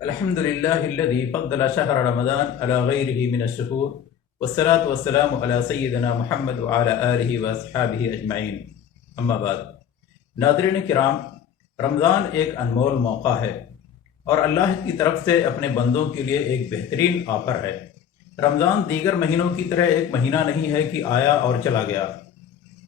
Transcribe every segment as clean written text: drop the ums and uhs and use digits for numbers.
الحمد لله الذي فضل شهر رمضان على غيره من الشهور والصلاة والسلام على سيدنا محمد وعلى آله وأصحابه أجمعين اما بعد۔ ناظرین کرام، رمضان ایک انمول موقع ہے اور اللہ کی طرف سے اپنے بندوں کے لیے ایک بہترین آفر ہے۔ رمضان دیگر مہینوں کی طرح ایک مہینہ نہیں ہے کہ آیا اور چلا گیا۔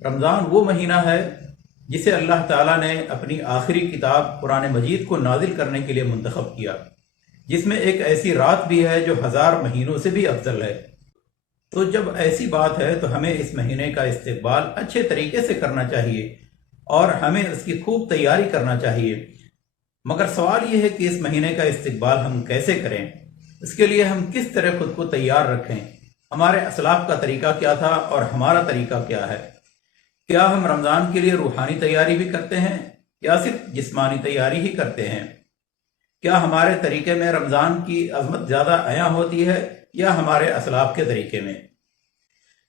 رمضان وہ مہینہ ہے جسے اللہ تعالیٰ نے اپنی آخری کتاب قرآن مجید کو نازل کرنے کے لیے منتخب کیا، جس میں ایک ایسی رات بھی ہے جو 1000 مہینوں سے بھی افضل ہے۔ تو جب ایسی بات ہے تو ہمیں اس مہینے کا استقبال اچھے طریقے سے کرنا چاہیے اور ہمیں اس کی خوب تیاری کرنا چاہیے۔ مگر سوال یہ ہے کہ اس مہینے کا استقبال ہم کیسے کریں؟ اس کے لیے ہم کس طرح خود کو تیار رکھیں؟ ہمارے اسلاف کا طریقہ کیا تھا اور ہمارا طریقہ کیا ہے؟ کیا ہم رمضان کے لیے روحانی تیاری بھی کرتے ہیں یا صرف جسمانی تیاری ہی کرتے ہیں؟ کیا ہمارے طریقے میں رمضان کی عظمت زیادہ عیاں ہوتی ہے یا ہمارے اسلاف کے طریقے میں؟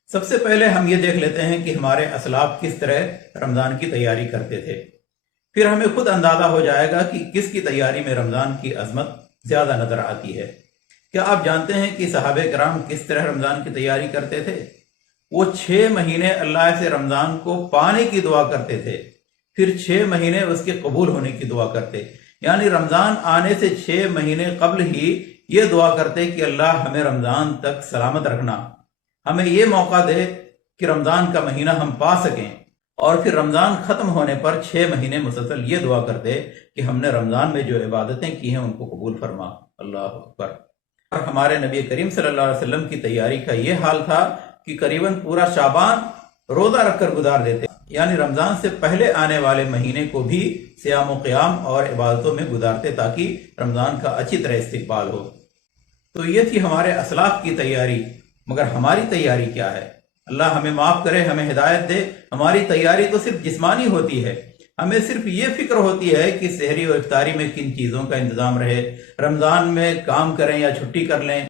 سب سے پہلے ہم یہ دیکھ لیتے ہیں کہ ہمارے اسلاف کس طرح رمضان کی تیاری کرتے تھے، پھر ہمیں خود اندازہ ہو جائے گا کہ کس کی تیاری میں رمضان کی عظمت زیادہ نظر آتی ہے۔ کیا آپ جانتے ہیں کہ صحابہ کرام کس طرح رمضان کی تیاری کرتے تھے؟ وہ 6 مہینے اللہ سے رمضان کو پانے کی دعا کرتے تھے، پھر 6 مہینے اس کے قبول ہونے کی دعا کرتے، یعنی رمضان آنے سے 6 مہینے قبل ہی یہ دعا کرتے کہ اللہ ہمیں رمضان تک سلامت رکھنا، ہمیں یہ موقع دے کہ رمضان کا مہینہ ہم پا سکیں، اور پھر رمضان ختم ہونے پر 6 مہینے مسلسل یہ دعا کرتے کہ ہم نے رمضان میں جو عبادتیں کی ہیں ان کو قبول فرما۔ اللہ اکبر۔ اور ہمارے نبی کریم صلی اللہ علیہ وسلم کی تیاری کا یہ حال تھا کہ قریباً پورا شعبان روزہ رکھ کر گزار دیتے، یعنی رمضان سے پہلے آنے والے مہینے کو بھی صیام و قیام اور عبادتوں میں گزارتے تاکہ رمضان کا اچھی طرح استقبال ہو۔ تو یہ تھی ہمارے اسلاف کی تیاری، مگر ہماری تیاری کیا ہے؟ اللہ ہمیں معاف کرے، ہمیں ہدایت دے۔ ہماری تیاری تو صرف جسمانی ہوتی ہے، ہمیں صرف یہ فکر ہوتی ہے کہ سحری اور افطاری میں کن چیزوں کا انتظام رہے، رمضان میں کام کریں یا چھٹی کر لیں،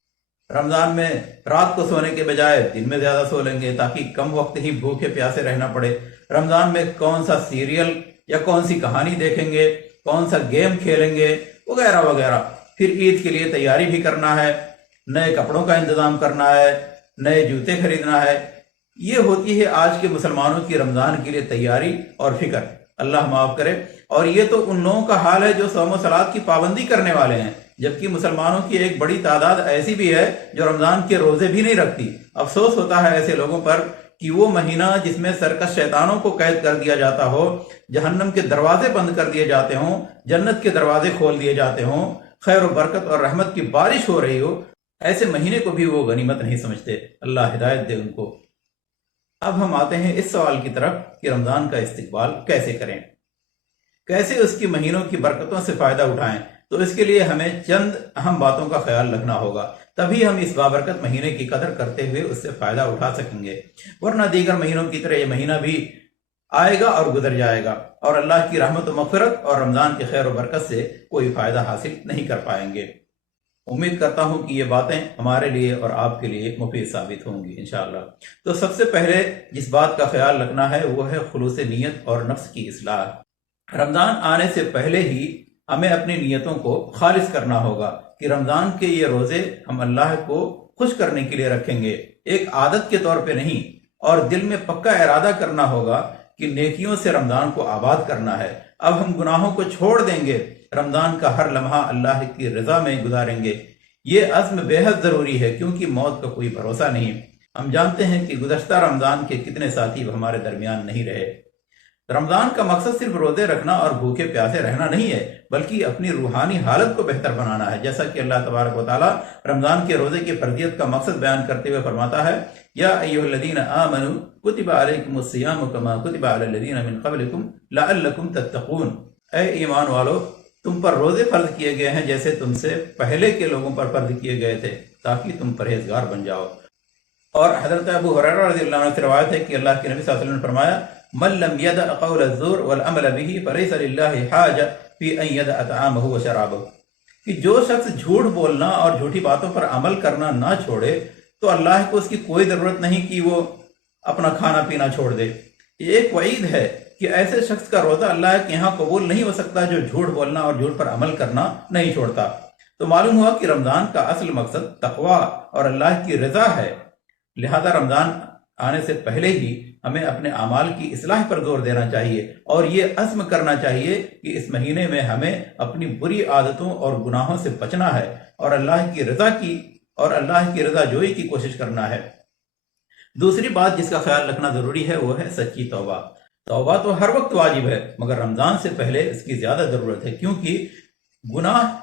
رمضان میں رات کو سونے کے بجائے دن میں زیادہ سو لیں گے تاکہ کم وقت ہی بھوکے پیاسے رہنا پڑے، رمضان میں کون سا سیریل یا کون سی کہانی دیکھیں گے، کون سا گیم کھیلیں گے، وغیرہ وغیرہ۔ پھر عید کے لیے تیاری بھی کرنا ہے، نئے کپڑوں کا انتظام کرنا ہے، نئے جوتے خریدنا ہے۔ یہ ہوتی ہے آج کے مسلمانوں کی رمضان کے لیے تیاری اور فکر، اللہ معاف کرے۔ اور یہ تو ان لوگوں کا حال ہے جو صوم و صلات کی پابندی کرنے والے ہیں، جبکہ مسلمانوں کی ایک بڑی تعداد ایسی بھی ہے جو رمضان کے روزے بھی نہیں رکھتی۔ افسوس ہوتا ہے ایسے لوگوں پر کہ وہ مہینہ جس میں سرکش شیطانوں کو قید کر دیا جاتا ہو، جہنم کے دروازے بند کر دیے جاتے ہوں، جنت کے دروازے کھول دیے جاتے ہوں، خیر و برکت اور رحمت کی بارش ہو رہی ہو، ایسے مہینے کو بھی وہ غنیمت نہیں سمجھتے۔ اللہ ہدایت دے ان کو۔ اب ہم آتے ہیں اس سوال کی طرف کہ رمضان کا استقبال کیسے کریں، کیسے اس کی مہینوں کی برکتوں سے فائدہ اٹھائیں۔ تو اس کے لیے ہمیں چند اہم باتوں کا خیال رکھنا ہوگا، تبھی ہم اس بابرکت مہینے کی قدر کرتے ہوئے اس سے فائدہ اٹھا سکیں گے، ورنہ دیگر مہینوں کی طرح یہ مہینہ بھی آئے گا اور گزر جائے گا، اور اللہ کی رحمت و مغفرت اور رمضان کی خیر و برکت سے کوئی فائدہ حاصل نہیں کر پائیں گے۔ امید کرتا ہوں کہ یہ باتیں ہمارے لیے اور آپ کے لیے مفید ثابت ہوں گی انشاءاللہ۔ تو سب سے پہلے جس بات کا خیال رکھنا ہے وہ ہے خلوص نیت اور نفس کی اصلاح۔ رمضان آنے سے پہلے ہی ہمیں اپنی نیتوں کو خالص کرنا ہوگا کہ رمضان کے یہ روزے ہم اللہ کو خوش کرنے کے لیے رکھیں گے، ایک عادت کے طور پہ نہیں، اور دل میں پکا ارادہ کرنا ہوگا کہ نیکیوں سے رمضان کو آباد کرنا ہے۔ اب ہم گناہوں کو چھوڑ دیں گے، رمضان کا ہر لمحہ اللہ کی رضا میں گزاریں گے۔ یہ عزم بے حد ضروری ہے کیونکہ موت کا کوئی بھروسہ نہیں۔ ہم جانتے ہیں کہ گزشتہ رمضان کے کتنے ساتھی ہمارے درمیان نہیں رہے۔ رمضان کا مقصد صرف روزے رکھنا اور بھوکے پیاسے رہنا نہیں ہے، بلکہ اپنی روحانی حالت کو بہتر بنانا ہے، جیسا کہ اللہ تبارک و تعالیٰ رمضان کے روزے کی فرضیت کا مقصد بیان کرتے ہوئے فرماتا ہے، یا ایھا الذین آمنوا کتب علیکم الصیام کما کتب علی الذین من قبلکم لعلکم تتقون۔ اے ایمان والو، تم پر روزے فرض کیے گئے ہیں جیسے تم سے پہلے کے لوگوں پر فرض کیے گئے تھے تاکہ تم پرہیزگار بن جاؤ۔ اور حضرت ابو ہریرہ رضی اللہ عنہ سے روایت ہے کہ اللہ کے نبی صلی اللہ علیہ وسلم نے فرمایا، من لم يدع قول الزور والعمل به فليس لله حاجة في ان يدع طعامه وشرابه، کہ جو شخص جھوٹ بولنا اور جھوٹی باتوں پر عمل کرنا نہ چھوڑے تو اللہ کو اس کی کوئی ضرورت نہیں کہ وہ اپنا کھانا پینا چھوڑ دے۔ یہ ایک وعید ہے کہ ایسے شخص کا روزہ اللہ کے یہاں قبول نہیں ہو سکتا جو جھوٹ بولنا اور جھوٹ پر عمل کرنا نہیں چھوڑتا۔ تو معلوم ہوا کہ رمضان کا اصل مقصد تقوی اور اللہ کی رضا ہے۔ لہذا رمضان آنے سے پہلے ہی ہمیں اپنے اعمال کی اصلاح پر زور دینا چاہیے اور یہ عزم کرنا چاہیے کہ اس مہینے میں ہمیں اپنی بری عادتوں اور گناہوں سے بچنا ہے اور اللہ کی رضا جوئی کی کوشش کرنا ہے۔ دوسری بات جس کا خیال رکھنا ضروری ہے وہ ہے سچی توبہ۔ توبہ تو ہر وقت واجب ہے، مگر رمضان سے پہلے اس کی زیادہ ضرورت ہے، کیونکہ گناہ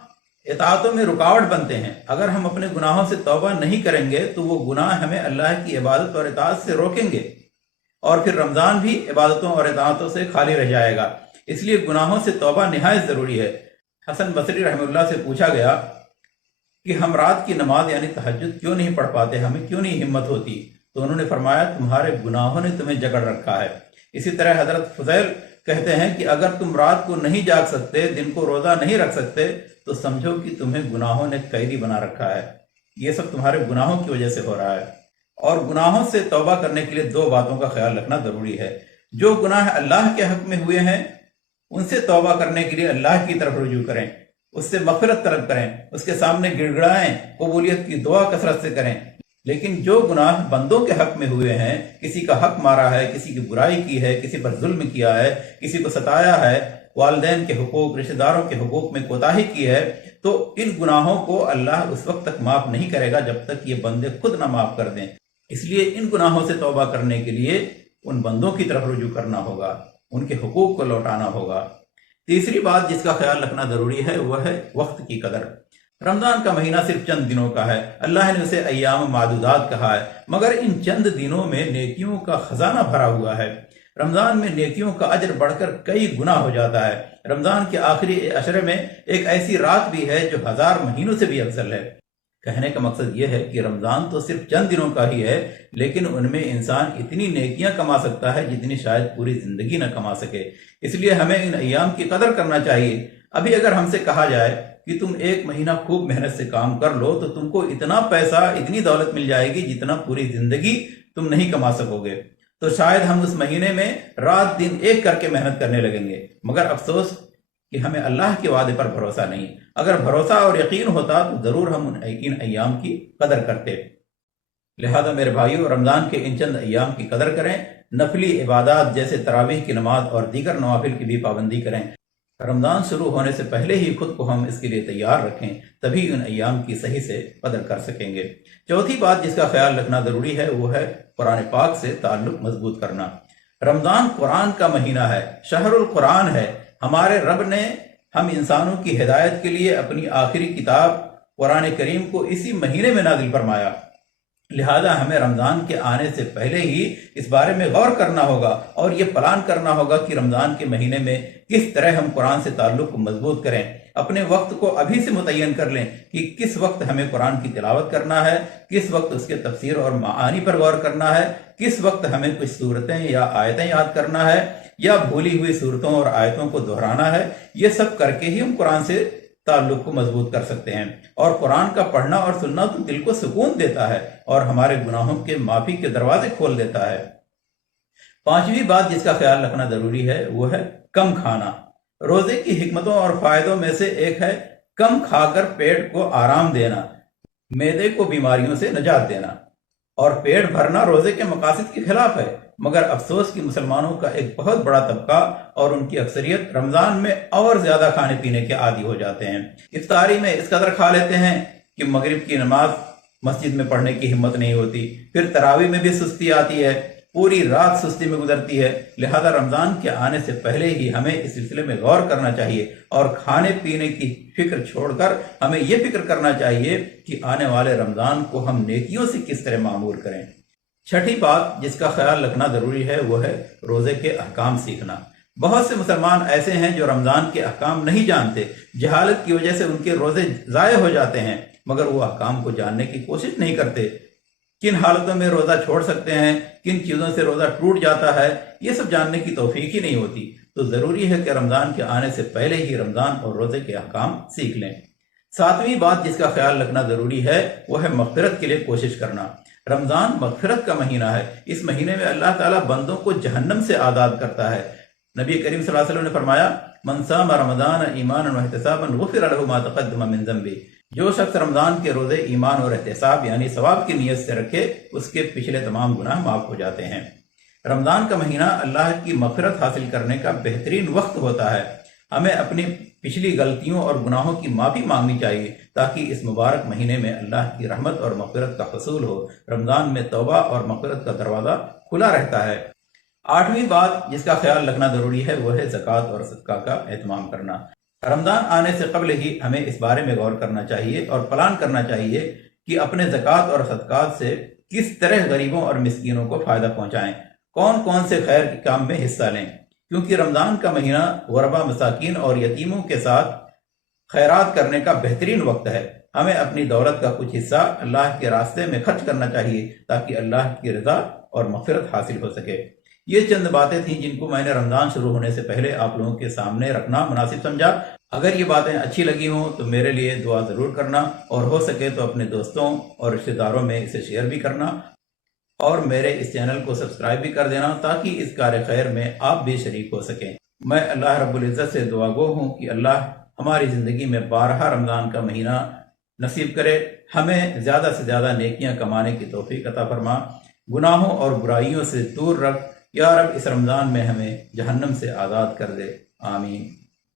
اطاعتوں میں رکاوٹ بنتے ہیں۔ اگر ہم اپنے گناہوں سے توبہ نہیں کریں گے تو وہ گناہ ہمیں اللہ کی عبادت اور اطاعت سے روکیں گے، اور پھر رمضان بھی عبادتوں اور اطاعتوں سے خالی رہ جائے گا۔ اس لیے گناہوں سے توبہ نہایت ضروری ہے۔ حسن بصری رحمہ اللہ سے پوچھا گیا کہ ہم رات کی نماز یعنی تہجد کیوں نہیں پڑھ پاتے، ہمیں کیوں نہیں ہمت ہوتی؟ تو انہوں نے فرمایا تمہارے گناہوں نے تمہیں جکڑ رکھا ہے۔ اسی طرح حضرت فضیل کہتے ہیں کہ اگر تم رات کو نہیں جاگ سکتے، دن کو روزہ نہیں رکھ سکتے، تو سمجھو کہ تمہیں گناہوں نے قیدی بنا رکھا ہے۔ یہ سب تمہارے گناہوں کی وجہ سے ہو رہا ہے۔ اور گناہوں سے توبہ کرنے کے لیے دو باتوں کا خیال رکھنا ضروری ہے۔ جو گناہ اللہ کے حق میں ہوئے ہیں ان سے توبہ کرنے کے لیے اللہ کی طرف رجوع کریں، اس سے مغفرت طلب کریں، اس کے سامنے گڑ گڑائیں، قبولیت کی دعا کثرت سے کریں۔ لیکن جو گناہ بندوں کے حق میں ہوئے ہیں، کسی کا حق مارا ہے، کسی کی برائی کی ہے، کسی پر ظلم کیا ہے، کسی کو ستایا ہے، والدین کے حقوق، رشتہ داروں کے حقوق میں کوتاہی کی ہے، تو ان گناہوں کو اللہ اس وقت تک معاف نہیں کرے گا جب تک یہ بندے خود نہ معاف کر دیں۔ اس لیے ان گناہوں سے توبہ کرنے کے لیے ان بندوں کی طرف رجوع کرنا ہوگا، ان کے حقوق کو لوٹانا ہوگا۔ تیسری بات جس کا خیال رکھنا ضروری ہے وہ ہے وقت کی قدر۔ رمضان کا مہینہ صرف چند دنوں کا ہے، اللہ نے اسے ایام معدودات کہا ہے، مگر ان چند دنوں میں نیکیوں کا خزانہ بھرا ہوا ہے۔ رمضان میں نیکیوں کا اجر بڑھ کر کئی گنا ہو جاتا ہے۔ رمضان کے آخری عشرے میں ایک ایسی رات بھی ہے جو 1000 مہینوں سے بھی افضل ہے۔ کہنے کا مقصد یہ ہے کہ رمضان تو صرف چند دنوں کا ہی ہے، لیکن ان میں انسان اتنی نیکیاں کما سکتا ہے جتنی شاید پوری زندگی نہ کما سکے۔ اس لیے ہمیں ان ایام کی قدر کرنا چاہیے۔ ابھی اگر ہم سے کہا جائے کہ تم ایک مہینہ خوب محنت سے کام کر لو تو تم کو اتنا پیسہ، اتنی دولت مل جائے گی جتنا پوری زندگی تم نہیں کما سکو گے، تو شاید ہم اس مہینے میں رات دن ایک کر کے محنت کرنے لگیں گے۔ مگر افسوس کہ ہمیں اللہ کے وعدے پر بھروسہ نہیں۔ اگر بھروسہ اور یقین ہوتا تو ضرور ہم ان ایام کی قدر کرتے۔ لہذا میرے بھائیو، رمضان کے ان چند ایام کی قدر کریں، نفلی عبادات جیسے تراویح کی نماز اور دیگر نوافل کی بھی پابندی کریں۔ رمضان شروع ہونے سے پہلے ہی خود کو ہم اس کے لیے تیار رکھیں، تبھی ان ایام کی صحیح سے قدر کر سکیں گے۔ چوتھی بات جس کا خیال رکھنا ضروری ہے وہ ہے قرآن پاک سے تعلق مضبوط کرنا۔ رمضان قرآن کا مہینہ ہے، شہر القرآن ہے۔ ہمارے رب نے ہم انسانوں کی ہدایت کے لیے اپنی آخری کتاب قرآن کریم کو اسی مہینے میں نازل فرمایا۔ لہذا ہمیں رمضان کے آنے سے پہلے ہی اس بارے میں غور کرنا ہوگا اور یہ پلان کرنا ہوگا کہ رمضان کے مہینے میں کس طرح ہم قرآن سے تعلق کو مضبوط کریں۔ اپنے وقت کو ابھی سے متعین کر لیں کہ کس وقت ہمیں قرآن کی تلاوت کرنا ہے، کس وقت اس کے تفسیر اور معانی پر غور کرنا ہے، کس وقت ہمیں کچھ صورتیں یا آیتیں یاد کرنا ہے یا بھولی ہوئی صورتوں اور آیتوں کو دہرانا ہے۔ یہ سب کر کے ہی ہم قرآن سے تعلق کو مضبوط کر سکتے ہیں۔ اور قرآن کا پڑھنا اور سننا تو دل کو سکون دیتا ہے اور ہمارے گناہوں کے معافی کے دروازے کھول دیتا ہے۔ پانچویں بات جس کا خیال رکھنا ضروری ہے وہ ہے کم کھانا۔ روزے کی حکمتوں اور فائدوں میں سے ایک ہے کم کھا کر پیٹ کو آرام دینا، معدے کو بیماریوں سے نجات دینا، اور پیٹ بھرنا روزے کے مقاصد کے خلاف ہے۔ مگر افسوس کہ مسلمانوں کا ایک بہت بڑا طبقہ اور ان کی اکثریت رمضان میں اور زیادہ کھانے پینے کے عادی ہو جاتے ہیں۔ افطاری میں اس قدر کھا لیتے ہیں کہ مغرب کی نماز مسجد میں پڑھنے کی ہمت نہیں ہوتی، پھر تراویح میں بھی سستی آتی ہے، پوری رات سستی میں گزرتی ہے۔ لہذا رمضان کے آنے سے پہلے ہی ہمیں اس سلسلے میں غور کرنا چاہیے اور کھانے پینے کی فکر چھوڑ کر ہمیں یہ فکر کرنا چاہیے کہ آنے والے رمضان کو ہم نیکیوں سے کس طرح معمور کریں۔ چھٹی بات جس کا خیال رکھنا ضروری ہے وہ ہے روزے کے احکام سیکھنا۔ بہت سے مسلمان ایسے ہیں جو رمضان کے احکام نہیں جانتے، جہالت کی وجہ سے ان کے روزے ضائع ہو جاتے ہیں، مگر وہ احکام کو جاننے کی کوشش نہیں کرتے۔ کن حالتوں میں روزہ چھوڑ سکتے ہیں، کن چیزوں سے روزہ ٹوٹ جاتا ہے، یہ سب جاننے کی توفیق ہی نہیں ہوتی۔ تو ضروری ہے کہ رمضان کے آنے سے پہلے ہی رمضان اور روزے کے احکام سیکھ لیں۔ ساتویں بات جس کا خیال رکھنا ضروری ہے وہ ہے مغفرت کے لیے کوشش کرنا۔ رمضان مغفرت کا مہینہ ہے۔ اس مہینے میں اللہ تعالیٰ بندوں کو جہنم سے آزاد کرتا ہے۔ نبی کریم صلی اللہ علیہ وسلم نے فرمایا من صام رمضان ایمانا واحتسابا غفر له ما تقدم من ذنبه۔ جو شخص رمضان کے روزے ایمان اور احتساب یعنی ثواب کی نیت سے رکھے اس کے پچھلے تمام گناہ معاف ہو جاتے ہیں۔ رمضان کا مہینہ اللہ کی مغفرت حاصل کرنے کا بہترین وقت ہوتا ہے۔ ہمیں اپنی پچھلی غلطیوں اور گناہوں کی معافی مانگنی چاہیے تاکہ اس مبارک مہینے میں اللہ کی رحمت اور مغفرت کا حصول ہو۔ رمضان میں توبہ اور مغفرت کا دروازہ کھلا رہتا ہے۔ 8ویں بات جس کا خیال رکھنا ضروری ہے وہ ہے زکوٰۃ اور صدقہ کا اہتمام کرنا۔ رمضان آنے سے قبل ہی ہمیں اس بارے میں غور کرنا چاہیے اور پلان کرنا چاہیے کہ اپنے زکوٰۃ اور صدقات سے کس طرح غریبوں اور مسکینوں کو فائدہ پہنچائیں، کون کون سے خیر کے کام میں حصہ لیں، کیونکہ رمضان کا مہینہ غربا، مساکین اور یتیموں کے ساتھ خیرات کرنے کا بہترین وقت ہے۔ ہمیں اپنی دولت کا کچھ حصہ اللہ کے راستے میں خرچ کرنا چاہیے تاکہ اللہ کی رضا اور مغفرت حاصل ہو سکے۔ یہ چند باتیں تھیں جن کو میں نے رمضان شروع ہونے سے پہلے آپ لوگوں کے سامنے رکھنا مناسب سمجھا۔ اگر یہ باتیں اچھی لگی ہوں تو میرے لیے دعا ضرور کرنا، اور ہو سکے تو اپنے دوستوں اور رشتہ داروں میں اسے شیئر بھی کرنا، اور میرے اس چینل کو سبسکرائب بھی کر دینا تاکہ اس کار خیر میں آپ بھی شریک ہو سکیں۔ میں اللہ رب العزت سے دعا گو ہوں کہ اللہ ہماری زندگی میں بارہا رمضان کا مہینہ نصیب کرے، ہمیں زیادہ سے زیادہ نیکیاں کمانے کی توفیق عطا فرما، گناہوں اور برائیوں سے دور رکھ، یا رب اس رمضان میں ہمیں جہنم سے آزاد کر دے، آمین۔